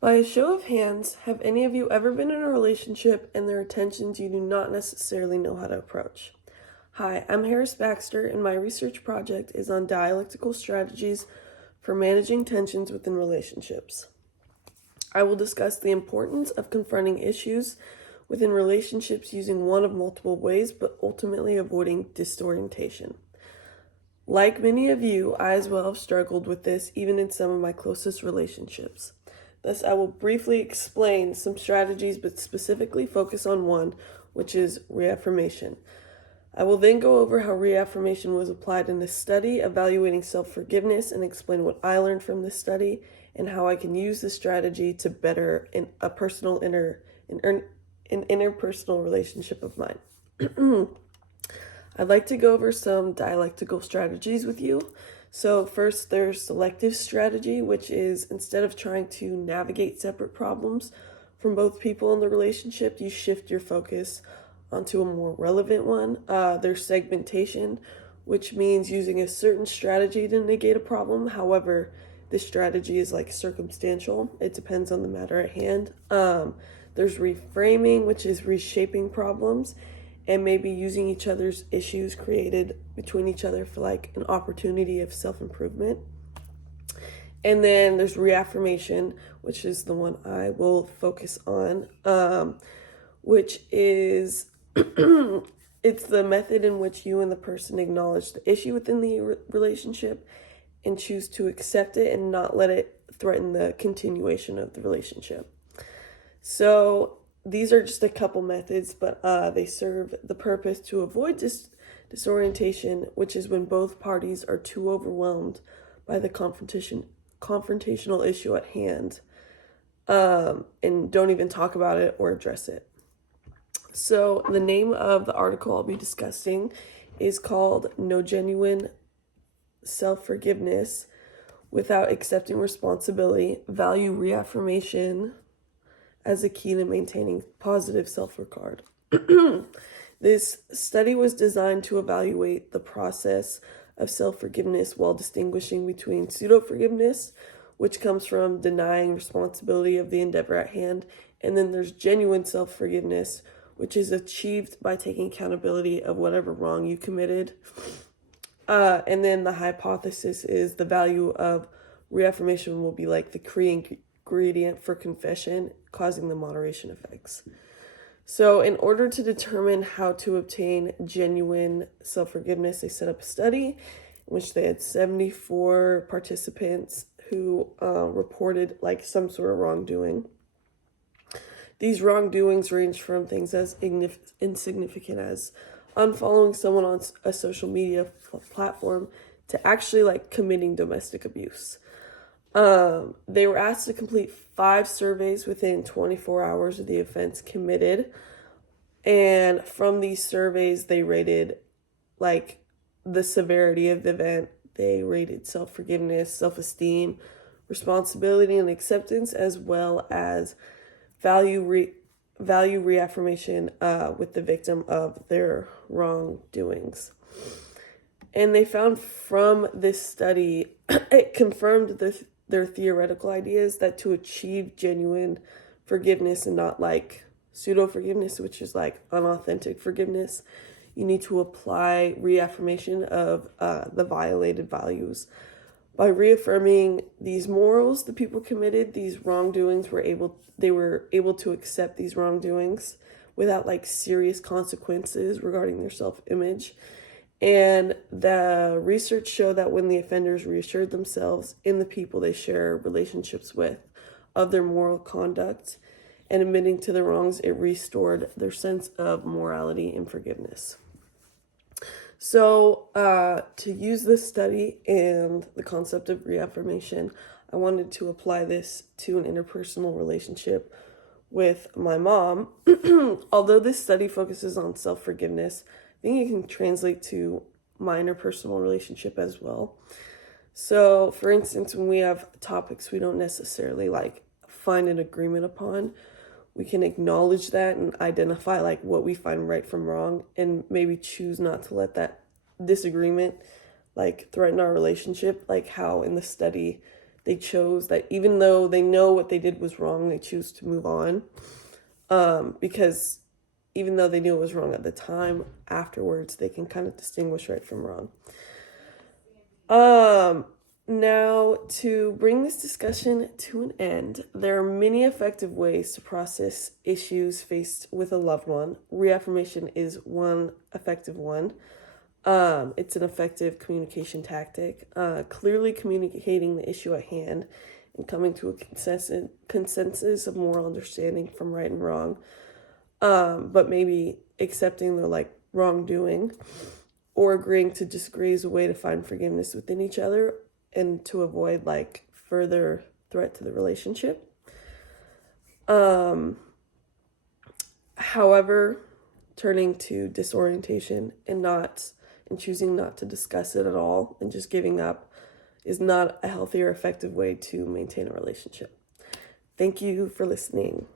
By a show of hands, have any of you ever been in a relationship and there are tensions you do not necessarily know how to approach? Hi, I'm Harris Baxter, and my research project is on dialectical strategies for managing tensions within relationships. I will discuss the importance of confronting issues within relationships using one of multiple ways, but ultimately avoiding disorientation. Like many of you, I as well have struggled with this even in some of my closest relationships. Thus, I will briefly explain some strategies, but specifically focus on one, which is reaffirmation. I will then go over how reaffirmation was applied in this study, evaluating self-forgiveness, and explain what I learned from this study and how I can use this strategy to better an interpersonal relationship of mine. I'd like to go over some dialectical strategies with you. So first, there's selective strategy, which is instead of trying to navigate separate problems from both people in the relationship, you shift your focus onto a more relevant one. There's segmentation, which means using a certain strategy to negate a problem. However, this strategy is like circumstantial. It depends on the matter at hand. There's reframing, which is reshaping problems and maybe using each other's issues created between each other for like an opportunity of self-improvement. And then there's reaffirmation, which is the one I will focus on, which is it's the method in which you and the person acknowledge the issue within the relationship and choose to accept it and not let it threaten the continuation of the relationship. So these are just a couple methods, but they serve the purpose to avoid disorientation, which is when both parties are too overwhelmed by the confrontational issue at hand, and don't even talk about it or address it. So the name of the article I'll be discussing is called No Genuine Self-Forgiveness Without Accepting Responsibility, Value Reaffirmation as a Key to Maintaining Positive Self-Regard. This study was designed to evaluate the process of self-forgiveness while distinguishing between pseudo-forgiveness, which comes from denying responsibility of the endeavor at hand, and then there's genuine self-forgiveness, which is achieved by taking accountability of whatever wrong you committed. And then the hypothesis is the value of reaffirmation will be like the ingredient for confession, causing the moderation effects. So in order to determine how to obtain genuine self-forgiveness, they set up a study in which they had 74 participants who reported like some sort of wrongdoing. These wrongdoings range from things as insignificant as unfollowing someone on a social media platform to actually like committing domestic abuse. They were asked to complete 5 surveys within 24 hours of the offense committed. And from these surveys, they rated like the severity of the event. They rated self-forgiveness, self-esteem, responsibility and acceptance, as well as value reaffirmation with the victim of their wrongdoings. And they found from this study, it confirmed their theoretical ideas that to achieve genuine forgiveness and not like pseudo-forgiveness, which is like unauthentic forgiveness, you need to apply reaffirmation of the violated values. By reaffirming these morals the people committed, these wrongdoings they were able to accept these wrongdoings without like serious consequences regarding their self-image. And the research showed that when the offenders reassured themselves in the people they share relationships with of their moral conduct and admitting to their wrongs, it restored their sense of morality and forgiveness. So to use this study and the concept of reaffirmation, I wanted to apply this to an interpersonal relationship with my mom. Although this study focuses on self-forgiveness, I think it can translate to my interpersonal relationship as well. So, for instance, when we have topics we don't necessarily like find an agreement upon, we can acknowledge that and identify like what we find right from wrong and maybe choose not to let that disagreement like threaten our relationship, like how in the study they chose that, even though they know what they did was wrong, they choose to move on. Because even though they knew it was wrong at the time, afterwards they can kind of distinguish right from wrong. Now, to bring this discussion to an end, there are many effective ways to process issues faced with a loved one. Reaffirmation is one effective one. It's an effective communication tactic. Clearly communicating the issue at hand and coming to a consensus of moral understanding from right and wrong. But maybe accepting the wrongdoing or agreeing to disagree is a way to find forgiveness within each other and to avoid further threat to the relationship. However, turning to disorientation and choosing not to discuss it at all and just giving up is not a healthy or effective way to maintain a relationship. Thank you for listening.